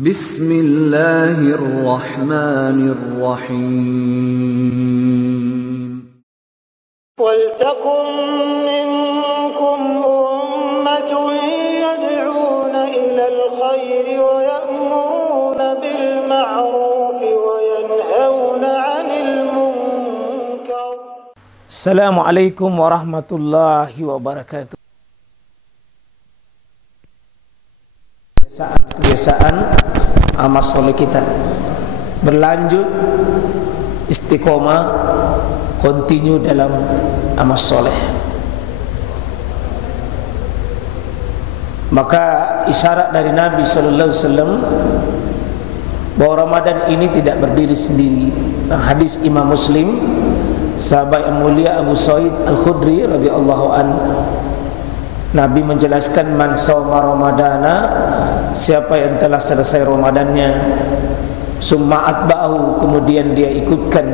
Bismillahirrahmanirrahim. وَلْتَكُنْ مِنْكُمْ أُمَّةٌ يَدْعُونَ إِلَى الْخَيْرِ وَيَأْمُرُونَ بِالْمَعْرُوفِ وَيَنْهَوْنَ عَنِ الْمُنْكَرِ. Assalamualaikum warahmatullahi wabarakatuh. Kebiasaan amal soleh kita berlanjut, istiqomah, continue dalam amal soleh. Maka isyarat dari Nabi sallallahu alaihi wasallam bahwa Ramadan ini tidak berdiri sendiri. Hadis Imam Muslim, sahabat yang mulia Abu Sa'id Al-Khudri radhiyallahu an, Nabi menjelaskan, man shoma ramadana, siapa yang telah selesai Ramadannya, summa atba'ahu, kemudian dia ikutkan,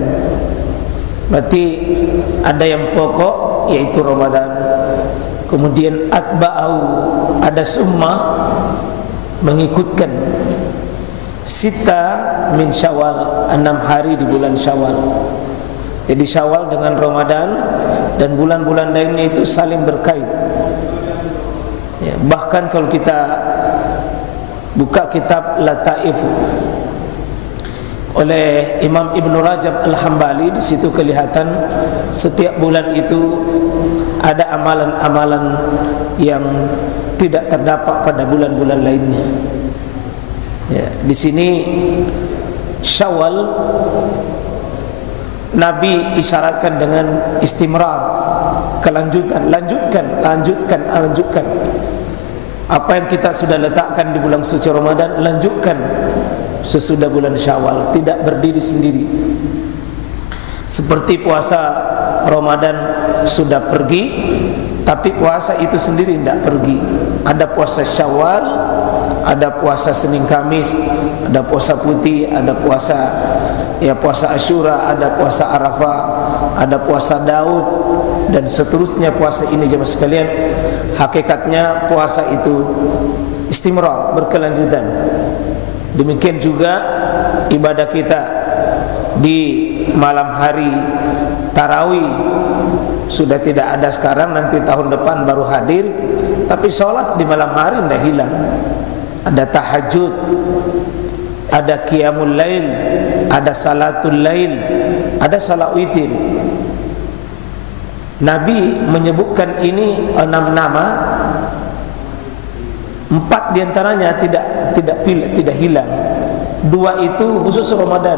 berarti ada yang pokok yaitu Ramadan, kemudian atba'ahu, ada summa, mengikutkan, sita min Syawal, 6 hari di bulan Syawal. Jadi Syawal dengan Ramadan dan bulan-bulan lainnya itu saling berkait. Ya, bahkan kalau kita buka kitab Lataif oleh Imam Ibn Rajab Al-Hambali, di situ kelihatan setiap bulan itu ada amalan-amalan yang tidak terdapat pada bulan-bulan lainnya. Ya, di sini Syawal Nabi isyaratkan dengan istimrar, kelanjutan, lanjutkan. Apa yang kita sudah letakkan di bulan suci Ramadan, lanjutkan sesudah bulan Syawal, tidak berdiri sendiri. Seperti puasa Ramadan sudah pergi, tapi puasa itu sendiri tidak pergi. Ada puasa Syawal, ada puasa Senin Kamis, ada puasa putih, ada puasa Asyura, ada puasa Arafah, ada puasa Daud, dan seterusnya. Puasa ini jemaah sekalian, hakikatnya puasa itu istimrar, berkelanjutan. Demikian juga ibadah kita di malam hari tarawih sudah tidak ada sekarang, nanti tahun depan baru hadir. Tapi sholat di malam hari tidak hilang. Ada tahajud, ada qiyamul lail, ada salatul lail, ada salat witir. Nabi menyebutkan ini 6 nama, 4 diantaranya tidak hilang. 2 itu khusus Ramadan,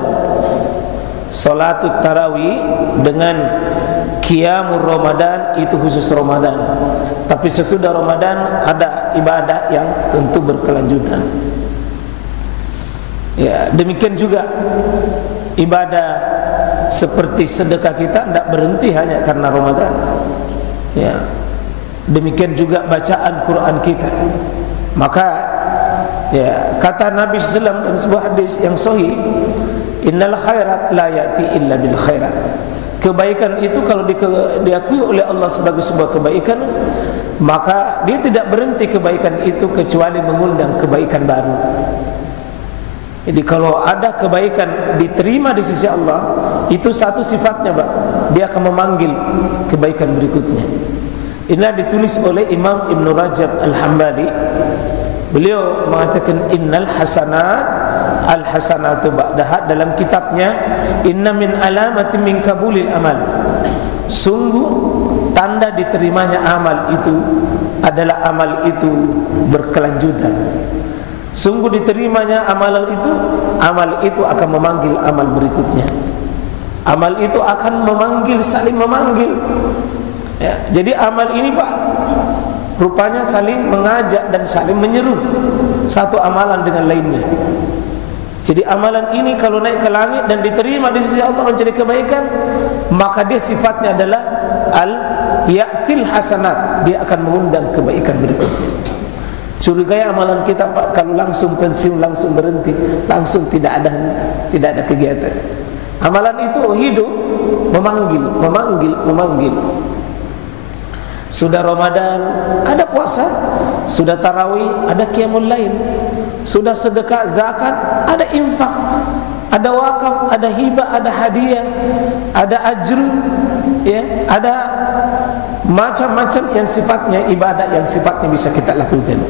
salatul tarawih dengan qiyamul Ramadan, itu khusus Ramadan. Tapi sesudah Ramadan ada ibadah yang tentu berkelanjutan. Ya, demikian juga ibadah seperti sedekah kita tidak berhenti hanya karena Ramadan. Ya, demikian juga bacaan Quran kita. Maka ya, kata Nabi SAW dalam sebuah hadis yang sahih, innal khairat la ya'ti illa bil khairat. Kebaikan itu kalau diakui oleh Allah sebagai sebuah kebaikan, maka dia tidak berhenti kebaikan itu kecuali mengundang kebaikan baru. Jadi kalau ada kebaikan diterima di sisi Allah, itu satu sifatnya, Pak, dia akan memanggil kebaikan berikutnya. Inilah ditulis oleh Imam Ibn Rajab Al-Hambali. Beliau mengatakan innal hasanat al-hasanatu ba'daha, dalam kitabnya inna min alamatin min kabulil amal. Sungguh tanda diterimanya amal itu adalah amal itu berkelanjutan. Sungguh diterimanya amal itu akan memanggil amal berikutnya. Amal itu akan memanggil, saling memanggil. Ya, jadi amal ini, Pak, rupanya saling mengajak dan saling menyeru, satu amalan dengan lainnya. Jadi amalan ini kalau naik ke langit dan diterima di sisi Allah menjadi kebaikan, maka dia sifatnya adalah al-ya'til hasanat, dia akan mengundang kebaikan berikutnya. Curigai amalan kita, Pak, kalau langsung pensiun, langsung berhenti, langsung tidak ada kegiatan. Amalan itu hidup, memanggil. Sudah Ramadan ada puasa, sudah tarawih ada qiyamul lail, sudah sedekah, zakat, ada infak, ada wakaf, ada hibah, ada hadiah, ada ajr, ya, ada macam-macam yang sifatnya ibadah, yang sifatnya bisa kita lakukan.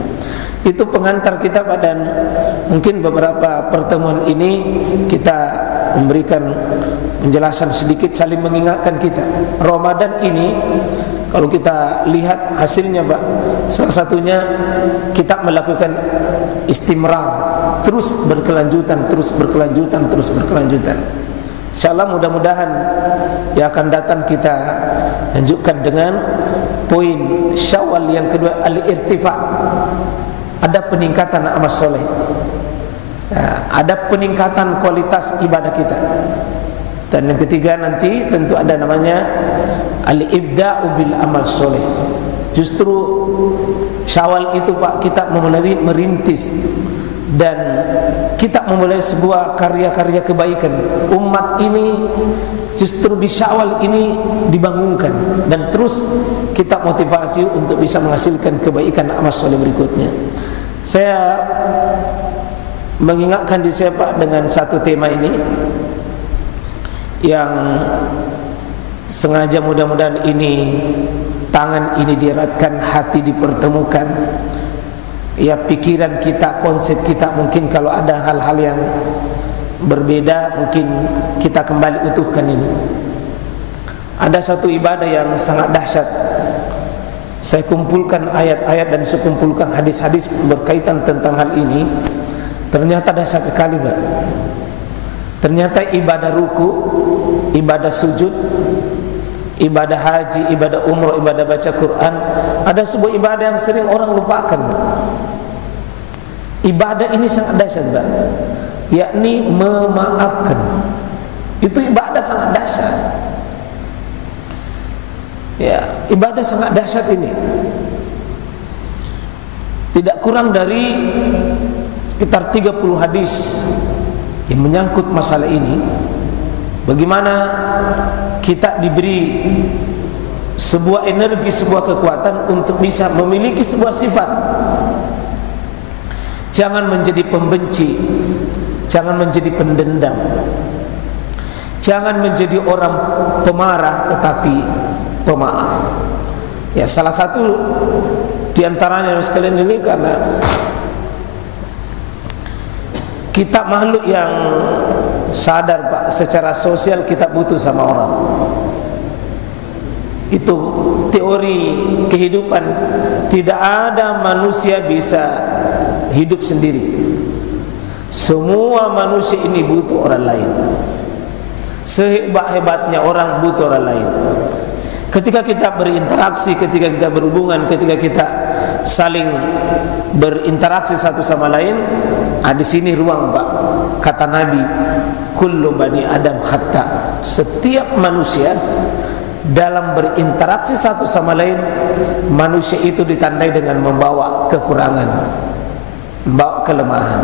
Itu pengantar kita pada mungkin beberapa pertemuan ini kita memberikan penjelasan sedikit, saling mengingatkan kita. Ramadan ini kalau kita lihat hasilnya, Pak, salah satunya kita melakukan istimrar, terus berkelanjutan. Insyaallah mudah-mudahan yang akan datang kita lanjutkan dengan poin Syawal yang kedua, al-irtifa. Ada peningkatan amal soleh, ada peningkatan kualitas ibadah kita. Dan yang ketiga nanti tentu ada namanya al-ibda'u bil amal soleh. Justru Syawal itu, Pak, kita memulai merintis dan kita memulai sebuah karya-karya kebaikan. Umat ini justru di Syawal ini dibangunkan dan terus kita motivasi untuk bisa menghasilkan kebaikan amal soleh berikutnya. Saya mengingatkan diri saya, Pak, dengan satu tema ini yang sengaja mudah-mudahan ini tangan ini dieratkan, hati dipertemukan, ya, pikiran kita, konsep kita, mungkin kalau ada hal-hal yang berbeda mungkin kita kembali utuhkan ini. Ada satu ibadah yang sangat dahsyat. Saya kumpulkan ayat-ayat dan saya kumpulkan hadis-hadis berkaitan tentang hal ini. Ternyata dahsyat sekali, Pak. Ternyata ibadah ruku, ibadah sujud, ibadah haji, ibadah umrah, ibadah baca Quran, ada sebuah ibadah yang sering orang lupakan. Ibadah ini sangat dahsyat, Pak, yakni memaafkan. Itu ibadah sangat dahsyat. Ya, ibadah sangat dahsyat ini. Tidak kurang dari sekitar 30 hadis yang menyangkut masalah ini. Bagaimana kita diberi sebuah energi, sebuah kekuatan untuk bisa memiliki sebuah sifat. Jangan menjadi pembenci, jangan menjadi pendendam, jangan menjadi orang pemarah tetapi pemaaf. Ya, salah satu diantaranya sekalian ini karena kita makhluk yang sadar, Pak, secara sosial kita butuh sama orang. Itu teori kehidupan. Tidak ada manusia bisa hidup sendiri. Semua manusia ini butuh orang lain. Sehebat-hebatnya orang butuh orang lain. Ketika kita berinteraksi, ketika kita berhubungan, ketika kita saling berinteraksi satu sama lain, di sini ruang, Pak. Kata Nabi, kullu bani Adam khata. Setiap manusia dalam berinteraksi satu sama lain, manusia itu ditandai dengan membawa kekurangan, membawa kelemahan.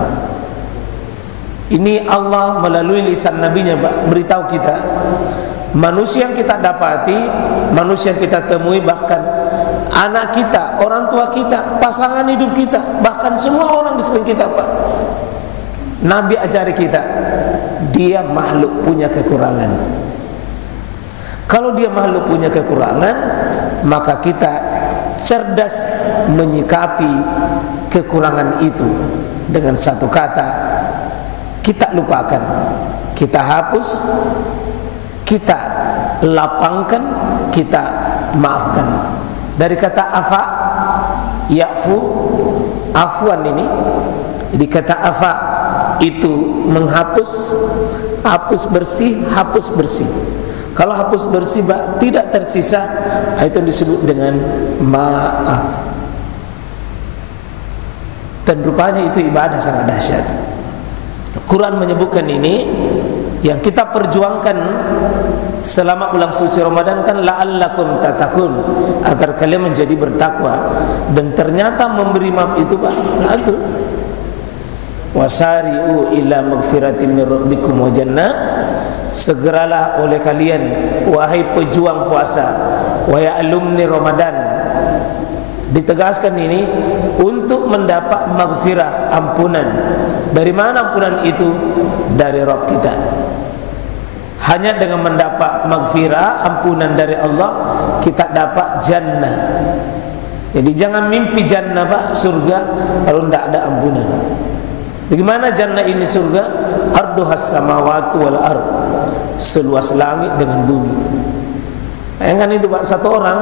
Ini Allah melalui lisan Nabinya, Pak, beritahu kita, manusia yang kita dapati, manusia yang kita temui, bahkan anak kita, orang tua kita, pasangan hidup kita, bahkan semua orang di sekeliling kita, Pak, Nabi ajari kita, dia makhluk punya kekurangan. Kalau dia makhluk punya kekurangan, maka kita cerdas menyikapi kekurangan itu dengan satu kata, kita lupakan, kita hapus, kita lapangkan, kita maafkan. Dari kata afa, ya'fu, afwan ini, jadi kata afa itu menghapus, hapus bersih, hapus bersih. Kalau hapus bersih, Pak, tidak tersisa, itu disebut dengan maaf. Dan rupanya itu ibadah sangat dahsyat. Quran menyebutkan ini, yang kita perjuangkan selama bulan suci Ramadan kan la'allakum tatakun, agar kalian menjadi bertakwa. Dan ternyata memberi maaf itu, Pak, itu wasari'u ila magfiratin min rabbikum wa jannah, segeralah oleh kalian wahai pejuang puasa, wahai alumni Ramadan, Ditegaskan ini untuk mendapat maghfirah, ampunan. Dari mana ampunan itu? Dari Rabb kita. Hanya dengan mendapat maghfirah, ampunan dari Allah, kita dapat jannah. Jadi jangan mimpi jannah Pak, surga, kalau tidak ada ampunan. Bagaimana jannah ini surga? Arduhas samawati wal ard, seluas langit dengan bumi. Bayangkan itu Pak, satu orang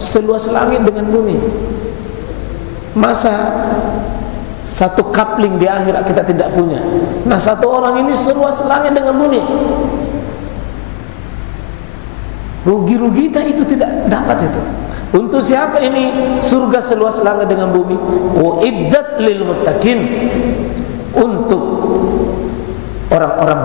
seluas langit dengan bumi. Masa satu kapling di akhirat kita tidak punya? Nah, satu orang ini seluas langit dengan bumi. Rugi-rugi kita itu tidak dapat itu. Untuk siapa ini surga seluas langit dengan bumi? Uiddat lil muttaqin, untuk orang-orang